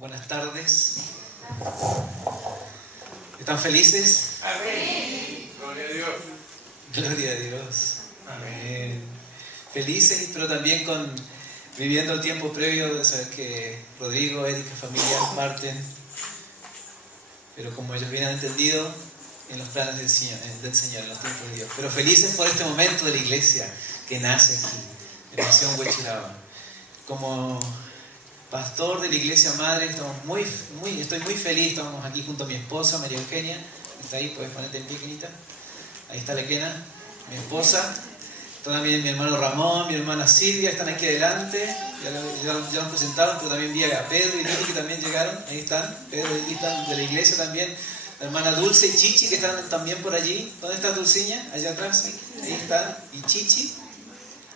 Buenas tardes. ¿Están felices? Amén. Gloria a Dios. Gloria a Dios. Amén. Felices, pero también viviendo el tiempo previo de saber que Rodrigo, Erika, familia parten, pero como ellos bien han entendido, en los planes del Señor, en los tiempos de Dios. Pero felices por este momento de la iglesia que nace aquí, en Nación Huechuraba. Como pastor de la iglesia madre, estoy muy feliz. Estamos aquí junto a mi esposa, María Eugenia. Está ahí, puedes ponerte en pie, Kenita. Ahí está la Kena, mi esposa. Está también mi hermano Ramón, mi hermana Silvia, están aquí adelante. Ya nos presentaron, pero también vi a Pedro y Lili que también llegaron. Ahí están, Pedro y Lili están de la iglesia también. La hermana Dulce y Chichi que están también por allí. ¿Dónde está Dulciña? Allá atrás. Ahí están. ¿Y Chichi?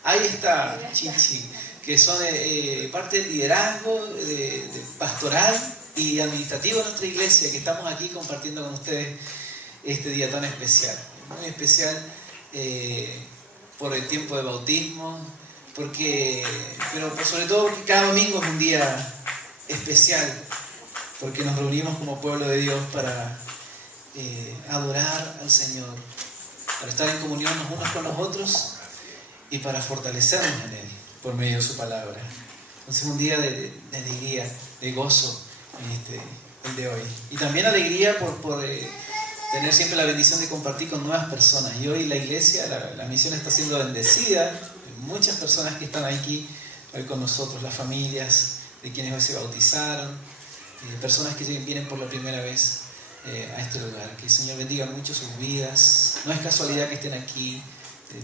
Ahí está Chichi, que son parte del liderazgo de pastoral y administrativo de nuestra iglesia, que estamos aquí compartiendo con ustedes este día tan especial. Muy especial por el tiempo de bautismo, pero sobre todo porque cada domingo es un día especial, porque nos reunimos como pueblo de Dios para adorar al Señor, para estar en comunión los unos con los otros y para fortalecernos en Él por medio de su palabra. Entonces un día de alegría, de gozo el de hoy. Y también alegría por tener siempre la bendición de compartir con nuevas personas. Y hoy la iglesia, la misión está siendo bendecida. Muchas personas que están aquí hoy con nosotros, las familias de quienes hoy se bautizaron, personas que vienen por la primera vez a este lugar. Que el Señor bendiga mucho sus vidas. No es casualidad que estén aquí.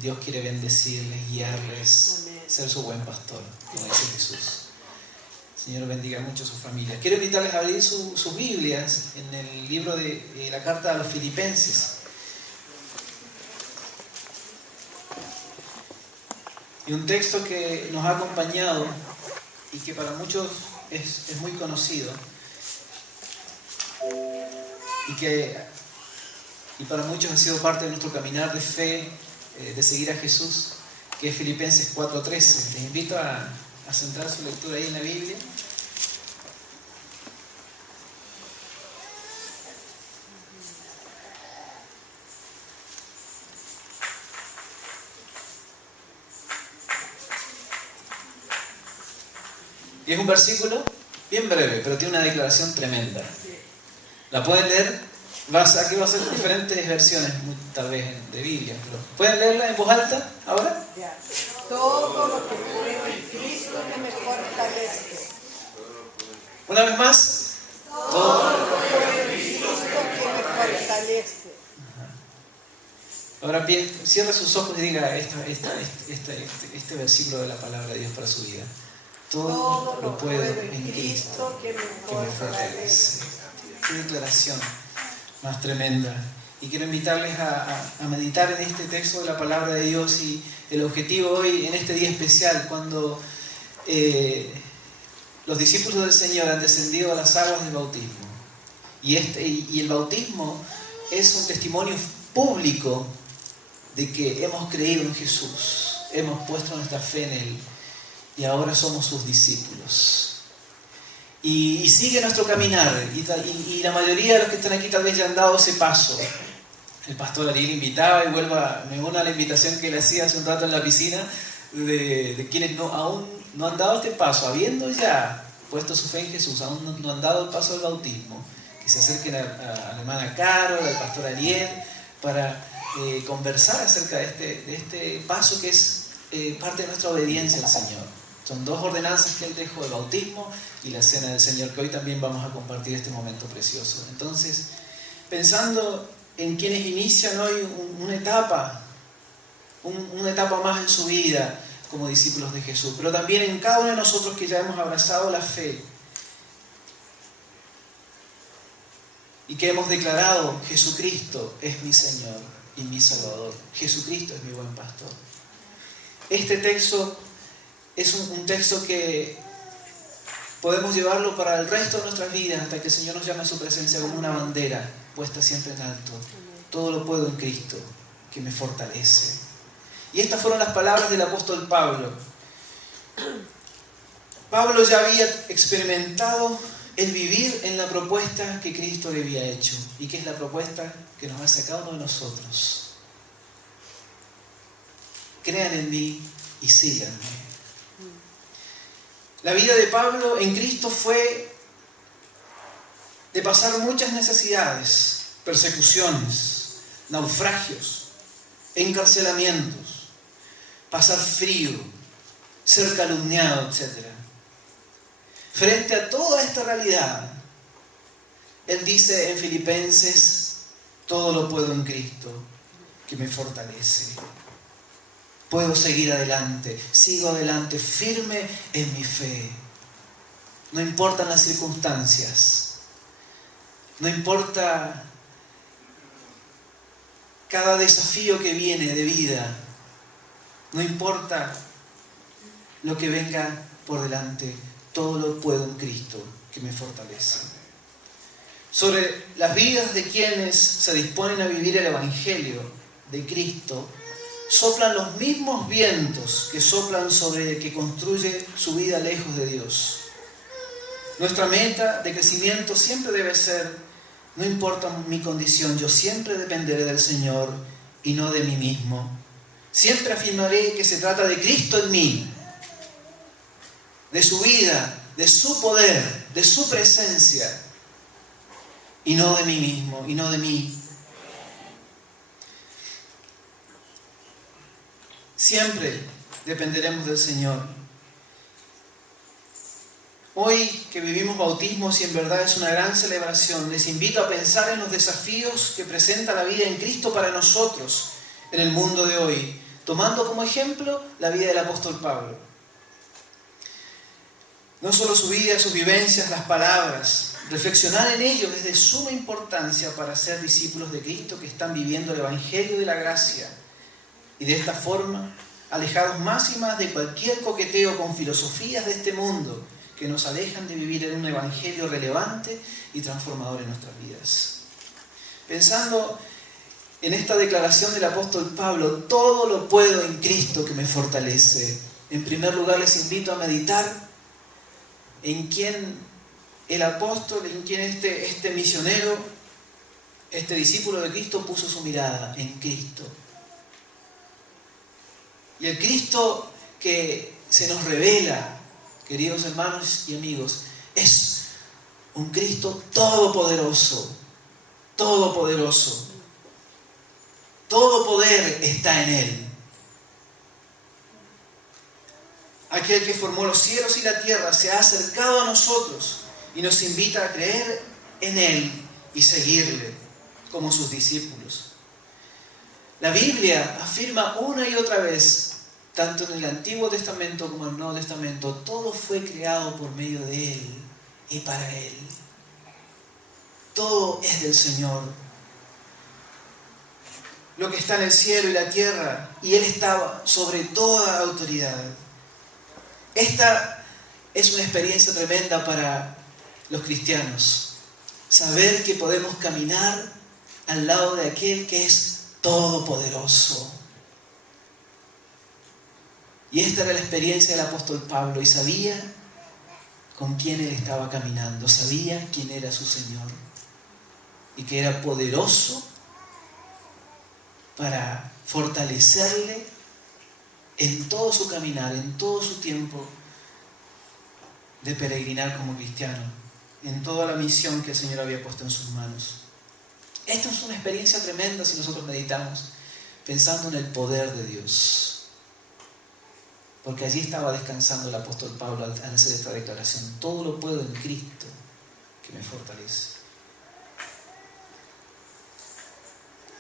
Dios quiere bendecirles, guiarles, ser su buen pastor, como dice Jesús. El Señor bendiga mucho a su familia. Quiero invitarles a abrir sus Biblias en el libro de la carta a los Filipenses. Y un texto que nos ha acompañado y que para muchos es muy conocido y para muchos ha sido parte de nuestro caminar de fe, de seguir a Jesús, que es Filipenses 4:13. Les invito a centrar su lectura ahí en la Biblia. Y es un versículo bien breve, pero tiene una declaración tremenda. ¿La pueden leer? Aquí va a ser diferentes versiones, tal vez, de Biblia. Pero ¿pueden leerla en voz alta ahora? Ya. Todo lo que puedo en Cristo que me fortalece. Una vez más. Todo lo que puedo en Cristo que me fortalece. Ahora bien, cierra sus ojos y diga este versículo de la palabra de Dios para su vida. Todo lo puedo en Cristo que me fortalece. Qué declaración más tremenda. Y quiero invitarles a meditar en este texto de la palabra de Dios. Y el objetivo hoy, en este día especial, cuando los discípulos del Señor han descendido a las aguas del bautismo, y el bautismo es un testimonio público de que hemos creído en Jesús, hemos puesto nuestra fe en Él y ahora somos sus discípulos. Y sigue nuestro caminar, y la mayoría de los que están aquí tal vez ya han dado ese paso. El pastor Ariel invitaba, y me uno a la invitación que le hacía hace un rato en la piscina, de quienes aún no han dado este paso, habiendo ya puesto su fe en Jesús, aún no han dado el paso del bautismo, que se acerquen a la hermana Carol, al pastor Ariel, para conversar acerca de este paso que es parte de nuestra obediencia al Señor. Son dos ordenanzas que Él dejó, el bautismo y la cena del Señor, que hoy también vamos a compartir este momento precioso. Entonces, pensando en quienes inician hoy una etapa más en su vida como discípulos de Jesús, pero también en cada uno de nosotros que ya hemos abrazado la fe y que hemos declarado: Jesucristo es mi Señor y mi Salvador, Jesucristo es mi buen pastor. Este texto es un texto que podemos llevarlo para el resto de nuestras vidas hasta que el Señor nos llame a su presencia como una bandera puesta siempre en alto. Todo lo puedo en Cristo que me fortalece. Y estas fueron las palabras del apóstol Pablo. Pablo ya había experimentado el vivir en la propuesta que Cristo le había hecho, y que es la propuesta que nos hace a cada uno de nosotros. Crean en mí y síganme. La vida de Pablo en Cristo fue de pasar muchas necesidades, persecuciones, naufragios, encarcelamientos, pasar frío, ser calumniado, etc. Frente a toda esta realidad, él dice en Filipenses: todo lo puedo en Cristo que me fortalece. Puedo seguir adelante, sigo adelante, firme en mi fe. No importan las circunstancias, no importa cada desafío que viene de vida, no importa lo que venga por delante, todo lo puedo en Cristo que me fortalece. Sobre las vidas de quienes se disponen a vivir el Evangelio de Cristo, soplan los mismos vientos que soplan sobre el que construye su vida lejos de Dios. Nuestra meta de crecimiento siempre debe ser: no importa mi condición, yo siempre dependeré del Señor y no de mí mismo. Siempre afirmaré que se trata de Cristo en mí, de su vida, de su poder, de su presencia, y no de mí mismo, y no de mí. Siempre dependeremos del Señor. Hoy que vivimos bautismos y en verdad es una gran celebración, les invito a pensar en los desafíos que presenta la vida en Cristo para nosotros en el mundo de hoy, tomando como ejemplo la vida del apóstol Pablo. No solo su vida, sus vivencias, las palabras. Reflexionar en ello es de suma importancia para ser discípulos de Cristo que están viviendo el Evangelio de la gracia. Y de esta forma, alejados más y más de cualquier coqueteo con filosofías de este mundo que nos alejan de vivir en un evangelio relevante y transformador en nuestras vidas. Pensando en esta declaración del apóstol Pablo: todo lo puedo en Cristo que me fortalece. En primer lugar, les invito a meditar en quién el apóstol, en quién este misionero, este discípulo de Cristo puso su mirada: en Cristo. Y el Cristo que se nos revela, queridos hermanos y amigos, es un Cristo todopoderoso, todopoderoso. Todo poder está en Él. Aquel que formó los cielos y la tierra se ha acercado a nosotros y nos invita a creer en Él y seguirle como sus discípulos. La Biblia afirma una y otra vez, tanto en el Antiguo Testamento como en el Nuevo Testamento, todo fue creado por medio de Él y para Él. Todo es del Señor. Lo que está en el cielo y la tierra, y Él estaba sobre toda autoridad. Esta es una experiencia tremenda para los cristianos. Saber que podemos caminar al lado de aquel que es todopoderoso. Y esta era la experiencia del apóstol Pablo, y sabía con quién él estaba caminando, sabía quién era su Señor y que era poderoso para fortalecerle en todo su caminar, en todo su tiempo de peregrinar como cristiano, en toda la misión que el Señor había puesto en sus manos. Esta es una experiencia tremenda si nosotros meditamos pensando en el poder de Dios. Porque allí estaba descansando el apóstol Pablo al hacer esta declaración: todo lo puedo en Cristo que me fortalece.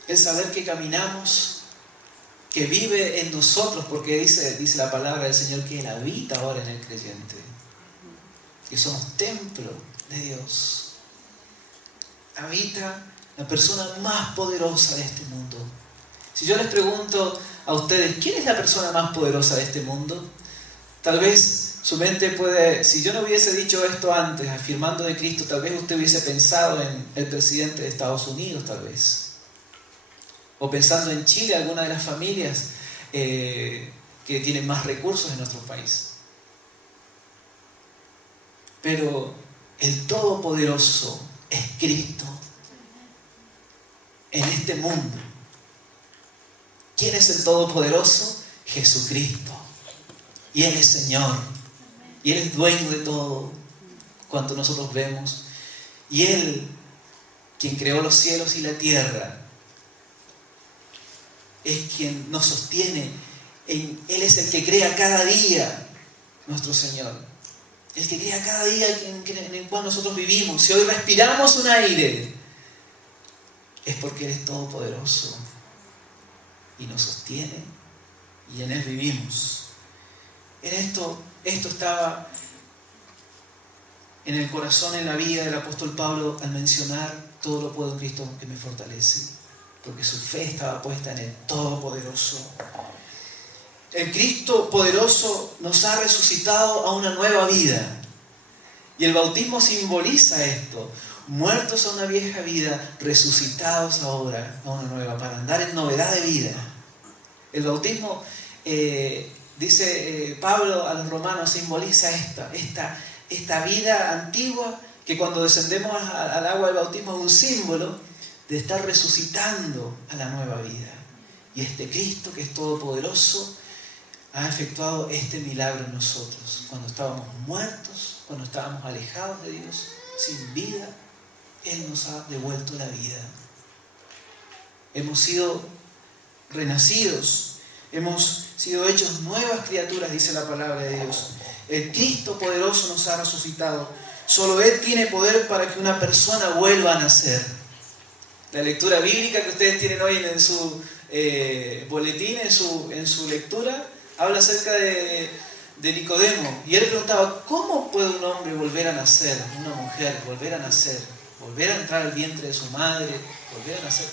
El saber que caminamos, que vive en nosotros, porque dice la palabra del Señor que Él habita ahora en el creyente, que somos templo de Dios. Habita la persona más poderosa de este mundo. Si yo les pregunto a ustedes, ¿quién es la persona más poderosa de este mundo? Tal vez su mente puede, si yo no hubiese dicho esto antes, afirmando de Cristo, tal vez usted hubiese pensado en el presidente de Estados Unidos, tal vez. O pensando en Chile, alguna de las familias que tienen más recursos en nuestro país. Pero El Todopoderoso es Cristo en este mundo. ¿Quién es el Todopoderoso? Jesucristo. Y Él es Señor. Y Él es dueño de todo cuanto nosotros vemos. Y Él, quien creó los cielos y la tierra, es quien nos sostiene. Él es el que crea cada día, nuestro Señor. El que crea cada día en el cual nosotros vivimos. Si hoy respiramos un aire, es porque Él es todopoderoso y nos sostiene, y en Él vivimos. Esto estaba en el corazón, en la vida del apóstol Pablo al mencionar: todo lo puedo en Cristo que me fortalece, porque su fe estaba puesta en el Todopoderoso. El Cristo poderoso nos ha resucitado a una nueva vida, y el bautismo simboliza esto: muertos a una vieja vida, resucitados ahora a una nueva, para andar en novedad de vida. El bautismo, dice Pablo a los romanos, simboliza esta vida antigua, que cuando descendemos al agua del bautismo es un símbolo de estar resucitando a la nueva vida. Y este Cristo, que es todopoderoso, ha efectuado este milagro en nosotros. Cuando estábamos muertos, cuando estábamos alejados de Dios, sin vida, Él nos ha devuelto la vida. Hemos sido renacidos, hemos sido hechos nuevas criaturas, dice la palabra de Dios. El Cristo poderoso nos ha resucitado. Solo Él tiene poder para que una persona vuelva a nacer. La lectura bíblica que ustedes tienen hoy en su boletín, en su lectura, habla acerca de Nicodemo. Y él preguntaba: ¿cómo puede un hombre volver a nacer? Una mujer volver a nacer, volver a entrar al vientre de su madre, volver a nacer.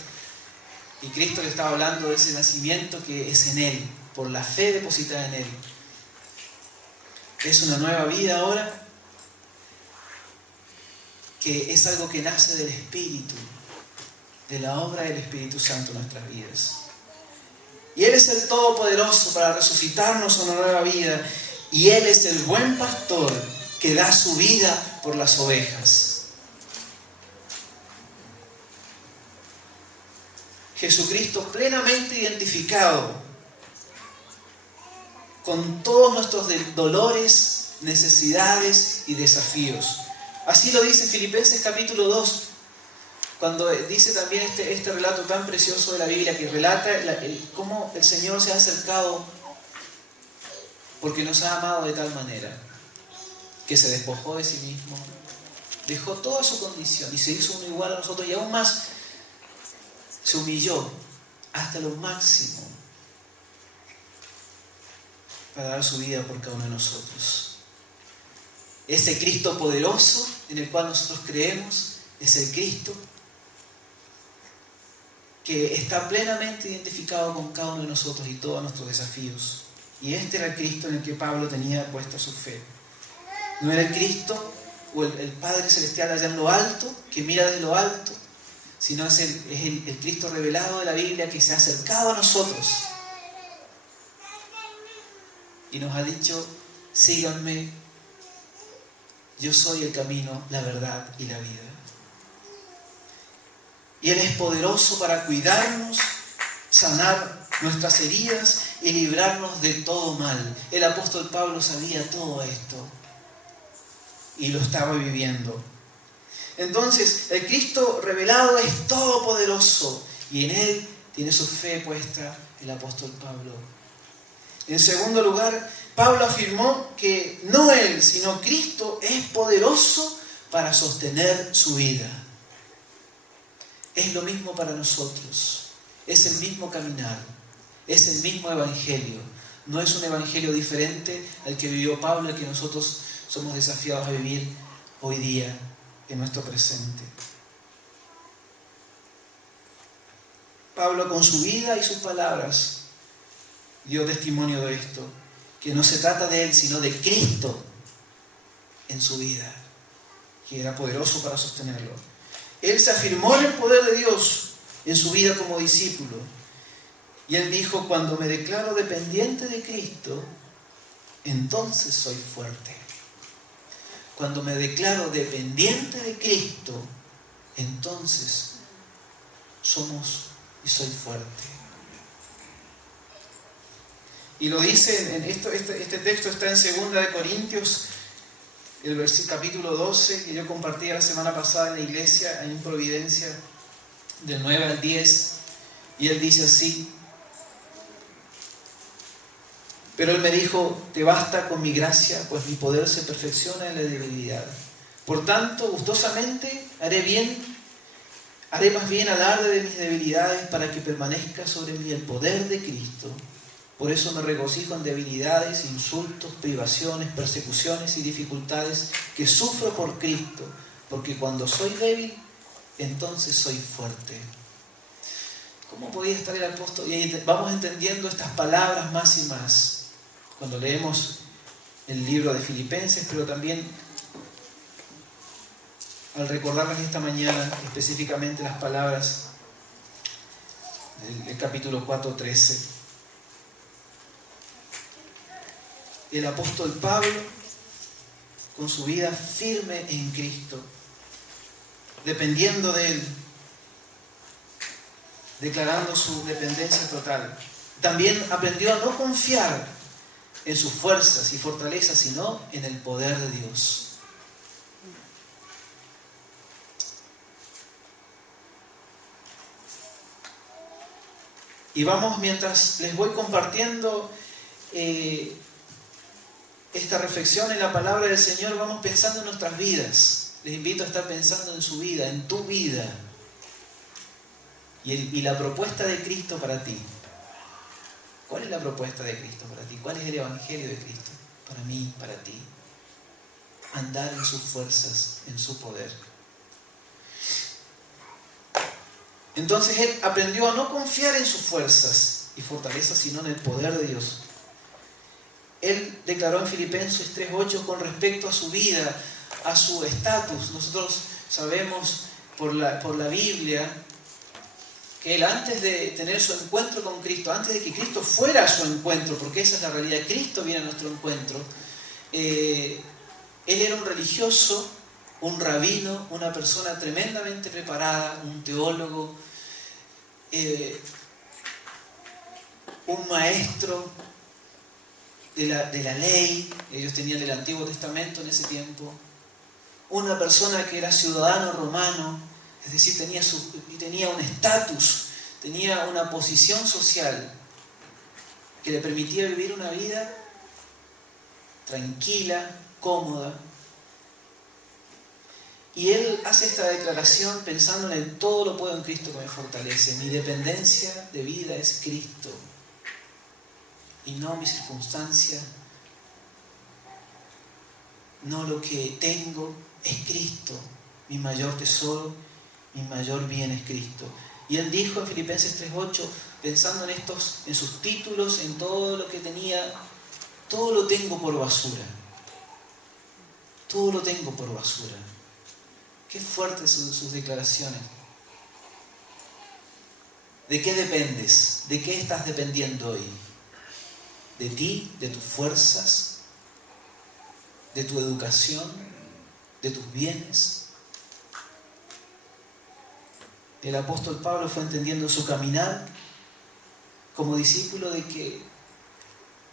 Y Cristo le estaba hablando de ese nacimiento que es en Él, por la fe depositada en Él. Es una nueva vida ahora, que es algo que nace del Espíritu, de la obra del Espíritu Santo en nuestras vidas. Y Él es el Todopoderoso para resucitarnos a una nueva vida. Y Él es el buen pastor que da su vida por las ovejas. Jesucristo plenamente identificado con todos nuestros dolores, necesidades y desafíos. Así lo dice Filipenses capítulo 2, cuando dice también este relato tan precioso de la Biblia, que relata cómo el Señor se ha acercado porque nos ha amado de tal manera que se despojó de sí mismo, dejó toda su condición y se hizo uno igual a nosotros, y aún más se humilló hasta lo máximo para dar su vida por cada uno de nosotros. Ese Cristo poderoso en el cual nosotros creemos es el Cristo que está plenamente identificado con cada uno de nosotros y todos nuestros desafíos. Y este era el Cristo en el que Pablo tenía puesta su fe. No era el Cristo o el Padre Celestial allá en lo alto, que mira desde lo alto, sino es el Cristo revelado de la Biblia, que se ha acercado a nosotros y nos ha dicho: síganme, yo soy el camino, la verdad y la vida. Y Él es poderoso para cuidarnos, sanar nuestras heridas y librarnos de todo mal. El apóstol Pablo sabía todo esto y lo estaba viviendo. Entonces, el Cristo revelado es todopoderoso, y en Él tiene su fe puesta el apóstol Pablo. En segundo lugar, Pablo afirmó que no Él, sino Cristo es poderoso para sostener su vida. Es lo mismo para nosotros. Es el mismo caminar. Es el mismo evangelio. No es un evangelio diferente al que vivió Pablo, al que nosotros somos desafiados a vivir hoy día en nuestro presente. Pablo, con su vida y sus palabras, dio testimonio de esto, que no se trata de él, sino de Cristo en su vida, que era poderoso para sostenerlo. Él se afirmó en el poder de Dios en su vida como discípulo, y él dijo: cuando me declaro dependiente de Cristo, entonces soy fuerte. cuando me declaro dependiente de Cristo, entonces somos y soy fuerte. Y lo dice, este texto está en 2 Corintios, el capítulo 12, que yo compartí la semana pasada en la iglesia, en Providencia, del 9 al 10, y él dice así: pero él me dijo, te basta con mi gracia, pues mi poder se perfecciona en la debilidad. Por tanto, gustosamente haré más bien alarde de mis debilidades para que permanezca sobre mí el poder de Cristo. Por eso me regocijo en debilidades, insultos, privaciones, persecuciones y dificultades que sufro por Cristo, porque cuando soy débil, entonces soy fuerte. ¿Cómo podía estar el apóstol? Y ahí vamos entendiendo estas palabras más y más cuando leemos el libro de Filipenses, pero también al recordarlas esta mañana, específicamente las palabras del capítulo 4:13. El apóstol Pablo, con su vida firme en Cristo, dependiendo de Él, declarando su dependencia total, también aprendió a no confiar en sus fuerzas y fortalezas, sino en el poder de Dios. Y vamos, mientras les voy compartiendo esta reflexión en la palabra del Señor, vamos pensando en nuestras vidas. Les invito a estar pensando en su vida, en tu vida, y la propuesta de Cristo para ti. ¿Cuál es la propuesta de Cristo para ti? ¿Cuál es el evangelio de Cristo para mí, para ti? Andar en sus fuerzas, en su poder. Entonces él aprendió a no confiar en sus fuerzas y fortalezas, sino en el poder de Dios. Él declaró en Filipenses 3:8 con respecto a su vida, a su estatus. Nosotros sabemos por la Biblia que él, antes de tener su encuentro con Cristo, antes de que Cristo fuera a su encuentro, porque esa es la realidad, Cristo viene a nuestro encuentro, él era un religioso, un rabino, una persona tremendamente preparada, un teólogo, un maestro de la ley. Ellos tenían el Antiguo Testamento en ese tiempo. Una persona que era ciudadano romano, es decir, tenía un estatus, tenía una posición social que le permitía vivir una vida tranquila, cómoda. Y él hace esta declaración pensando en el todo lo puedo en Cristo que me fortalece. Mi dependencia de vida es Cristo y no mi circunstancia, no lo que tengo, es Cristo. Mi mayor tesoro, mi mayor bien es Cristo. Y él dijo en Filipenses 3:8, pensando en sus títulos, en todo lo que tenía, todo lo tengo por basura. Todo lo tengo por basura. Qué fuertes son sus declaraciones. ¿De qué dependes? ¿De qué estás dependiendo hoy? ¿De ti? ¿De tus fuerzas? ¿De tu educación? ¿De tus bienes? El apóstol Pablo fue entendiendo su caminar como discípulo de que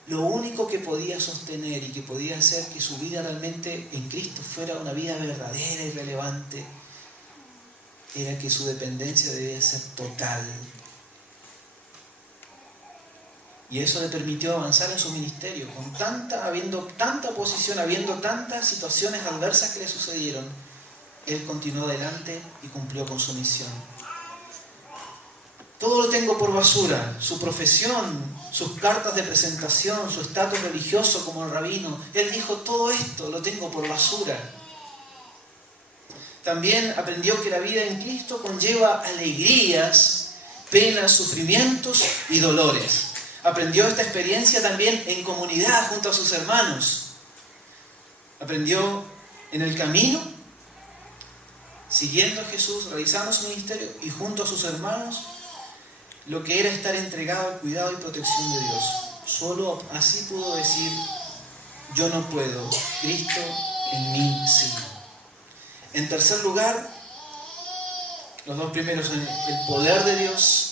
lo único que podía sostener y que podía hacer que su vida realmente en Cristo fuera una vida verdadera y relevante era que su dependencia debía ser total. Y eso le permitió avanzar en su ministerio, habiendo tanta oposición, habiendo tantas situaciones adversas que le sucedieron. Él continuó adelante y cumplió con su misión. Todo lo tengo por basura, su profesión, sus cartas de presentación, su estatus religioso como rabino. Él dijo, todo esto lo tengo por basura. También aprendió que la vida en Cristo conlleva alegrías, penas, sufrimientos y dolores. Aprendió esta experiencia también en comunidad junto a sus hermanos. Aprendió en el camino, siguiendo a Jesús, realizando su ministerio y junto a sus hermanos, lo que era estar entregado al cuidado y protección de Dios. Solo así pudo decir, yo no puedo, Cristo en mí sí. En tercer lugar, los dos primeros son el poder de Dios.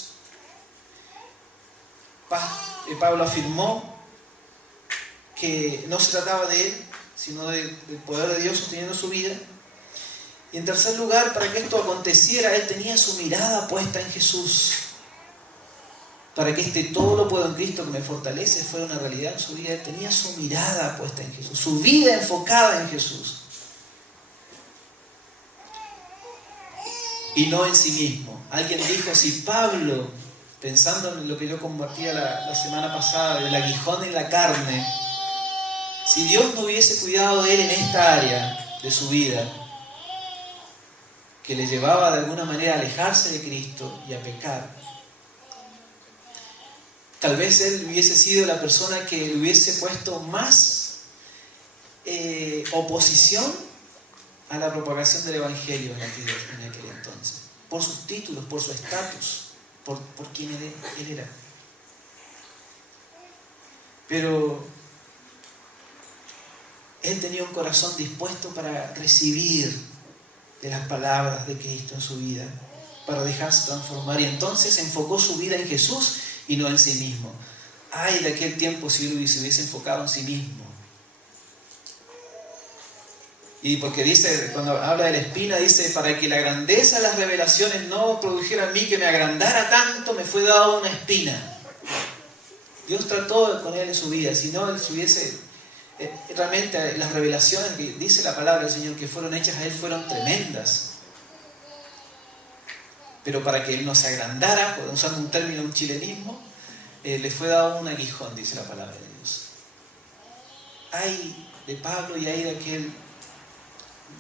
Pablo afirmó que no se trataba de él, sino del poder de Dios sosteniendo su vida. Y en tercer lugar, para que esto aconteciera, él tenía su mirada puesta en Jesús. Para que este todo lo puedo en Cristo que me fortalece fuera una realidad en su vida, él tenía su mirada puesta en Jesús, su vida enfocada en Jesús. Y no en sí mismo. Alguien dijo, si Pablo, pensando en lo que yo compartía la semana pasada, del aguijón en la carne, si Dios no hubiese cuidado de él en esta área de su vida, que le llevaba de alguna manera a alejarse de Cristo y a pecar, tal vez él hubiese sido la persona que le hubiese puesto más oposición a la propagación del Evangelio en aquel entonces, por sus títulos, por su estatus, por quién él era. Pero él tenía un corazón dispuesto para recibir de las palabras de Cristo en su vida, para dejarse transformar, y entonces enfocó su vida en Jesús y no en sí mismo. Ay de aquel tiempo si él se hubiese enfocado en sí mismo. Y porque dice, cuando habla de la espina, dice, para que la grandeza de las revelaciones no produjera en mí que me agrandara tanto, me fue dada una espina. Dios trató con él en su vida, si no él se hubiese... realmente las revelaciones que dice la palabra del Señor que fueron hechas a él fueron tremendas. Pero para que él no se agrandara, usando un término, un chilenismo, le fue dado un aguijón, dice la palabra de Dios. Ay de Pablo y ay de aquel...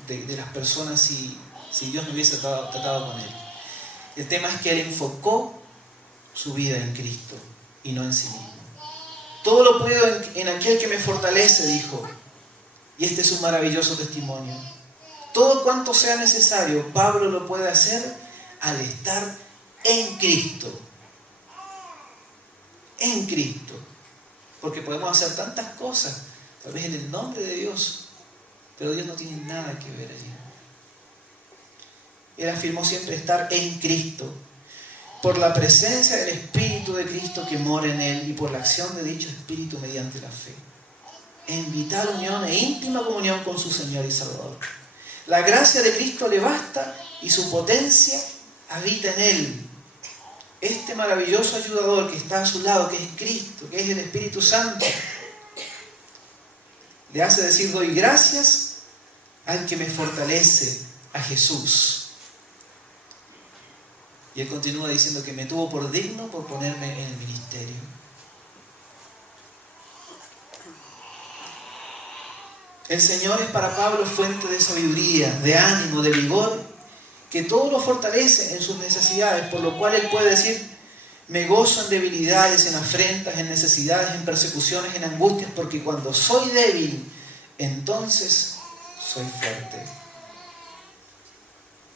De las personas si Dios no hubiese tratado con él. El tema es que él enfocó su vida en Cristo y no en sí mismo. Todo lo puedo en aquel que me fortalece, dijo. Y este es un maravilloso testimonio. Todo cuanto sea necesario, Pablo lo puede hacer al estar en Cristo. En Cristo. Porque podemos hacer tantas cosas, tal vez en el nombre de Dios, pero Dios no tiene nada que ver allí. Él afirmó siempre estar en Cristo, por la presencia del Espíritu de Cristo que mora en él y por la acción de dicho Espíritu mediante la fe, en vital unión e íntima comunión con su Señor y Salvador. La gracia de Cristo le basta y su potencia habita en él. Este maravilloso ayudador que está a su lado, que es Cristo, que es el Espíritu Santo, le hace decir, doy gracias al que me fortalece, a Jesús. Y él continúa diciendo que me tuvo por digno por ponerme en el ministerio. El Señor es para Pablo fuente de sabiduría, de ánimo, de vigor, que todo lo fortalece en sus necesidades, por lo cual él puede decir, me gozo en debilidades, en afrentas, en necesidades, en persecuciones, en angustias, porque cuando soy débil, entonces soy fuerte.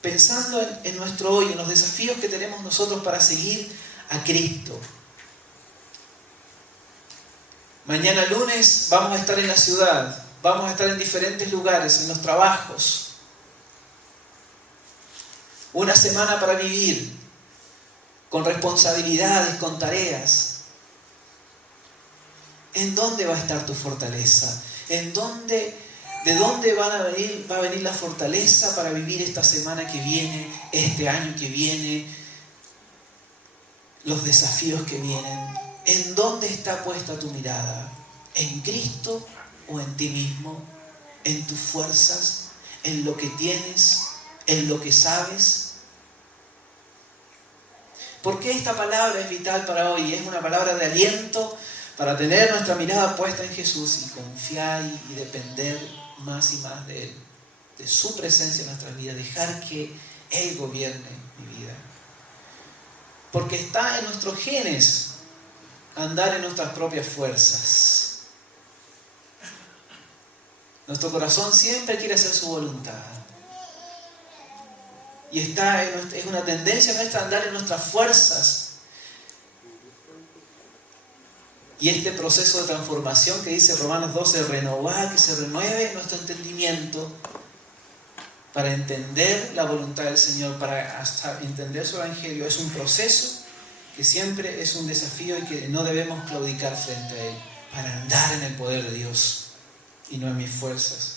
Pensando en nuestro hoy, en los desafíos que tenemos nosotros para seguir a Cristo. Mañana lunes vamos a estar en la ciudad, vamos a estar en diferentes lugares, en los trabajos. Una semana para vivir, con responsabilidades, con tareas. ¿En dónde va a estar tu fortaleza? ¿De dónde va a venir la fortaleza para vivir esta semana que viene, este año que viene, los desafíos que vienen? ¿En dónde está puesta tu mirada? ¿En Cristo o en ti mismo? ¿En tus fuerzas? ¿En lo que tienes? ¿En lo que sabes? ¿Por qué esta palabra es vital para hoy? Es una palabra de aliento para tener nuestra mirada puesta en Jesús y confiar y depender más y más de Él, de su presencia en nuestras vidas, dejar que Él gobierne mi vida. Porque está en nuestros genes andar en nuestras propias fuerzas. Nuestro corazón siempre quiere hacer su voluntad. Y es una tendencia nuestra andar en nuestras fuerzas. Y este proceso de transformación que dice Romanos 12, renovar, que se renueve nuestro entendimiento para entender la voluntad del Señor, para hasta entender su evangelio, es un proceso que siempre es un desafío y que no debemos claudicar frente a él, para andar en el poder de Dios y no en mis fuerzas.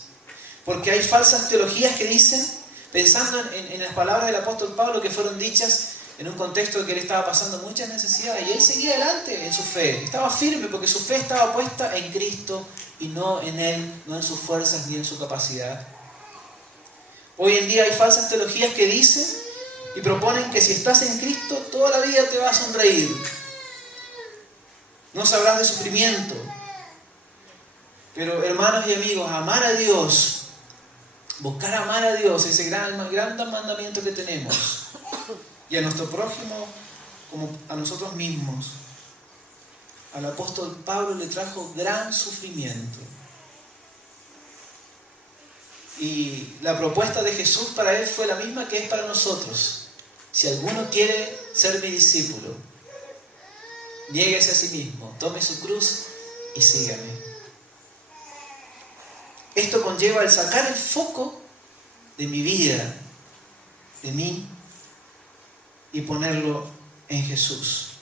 Porque hay falsas teologías que dicen, pensando en las palabras del apóstol Pablo que fueron dichas en un contexto en que él estaba pasando muchas necesidades, y él seguía adelante en su fe, estaba firme porque su fe estaba puesta en Cristo y no en él, no en sus fuerzas ni en su capacidad. Hoy en día hay falsas teologías que dicen y proponen que si estás en Cristo toda la vida te va a sonreír, no sabrás de sufrimiento. Pero hermanos y amigos, amar a Dios, buscar amar a Dios, ese gran mandamiento que tenemos, y a nuestro prójimo como a nosotros mismos, al apóstol Pablo le trajo gran sufrimiento. Y la propuesta de Jesús para él fue la misma que es para nosotros. Si alguno quiere ser mi discípulo, niéguese a sí mismo, tome su cruz y sígame. Esto conlleva el sacar el foco de mi vida, de mí, y ponerlo en Jesús.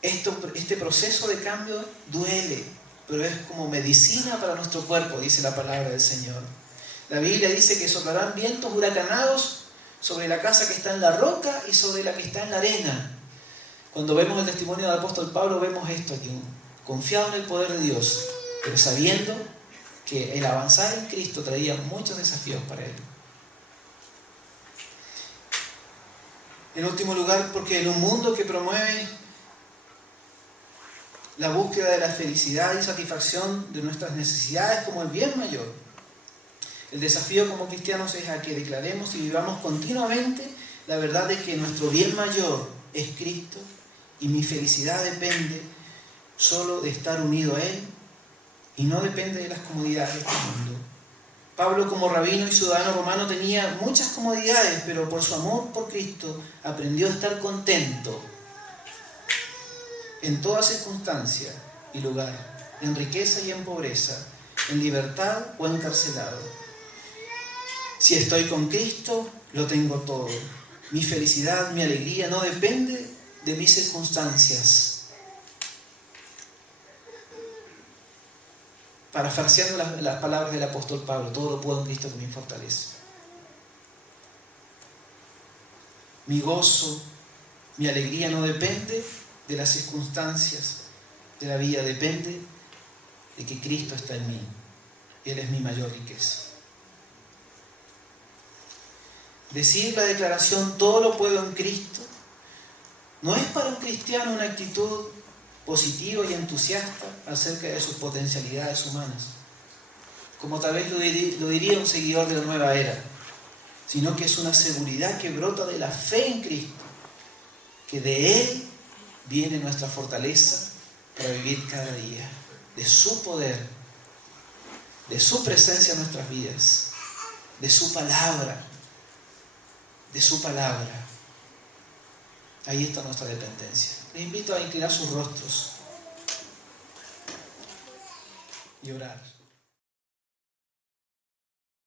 Este proceso de cambio duele, pero es como medicina para nuestro cuerpo, dice la palabra del Señor. La Biblia dice que soplarán vientos huracanados sobre la casa que está en la roca y sobre la que está en la arena. Cuando vemos el testimonio del apóstol Pablo, vemos esto aquí, confiado en el poder de Dios, pero sabiendo que el avanzar en Cristo traía muchos desafíos para él. En último lugar, porque en un mundo que promueve la búsqueda de la felicidad y satisfacción de nuestras necesidades como el bien mayor, el desafío como cristianos es a que declaremos y vivamos continuamente la verdad de que nuestro bien mayor es Cristo y mi felicidad depende solo de estar unido a Él y no depende de las comodidades de este mundo. Pablo, como rabino y ciudadano romano, tenía muchas comodidades, pero por su amor por Cristo aprendió a estar contento en toda circunstancia y lugar, en riqueza y en pobreza, en libertad o encarcelado. Si estoy con Cristo, lo tengo todo. Mi felicidad, mi alegría no depende de mis circunstancias. Parafraseando las palabras del apóstol Pablo, todo lo puedo en Cristo que me fortalece. Mi gozo, mi alegría no depende de las circunstancias de la vida, depende de que Cristo está en mí. Él es mi mayor riqueza. Decir la declaración todo lo puedo en Cristo no es para un cristiano una actitud positiva y entusiasta acerca de sus potencialidades humanas, como tal vez lo diría un seguidor de la nueva era, sino que es una seguridad que brota de la fe en Cristo, que de Él viene nuestra fortaleza para vivir cada día, de su poder, de su presencia en nuestras vidas, de su palabra, Ahí está nuestra dependencia. Les invito a inclinar sus rostros y orar.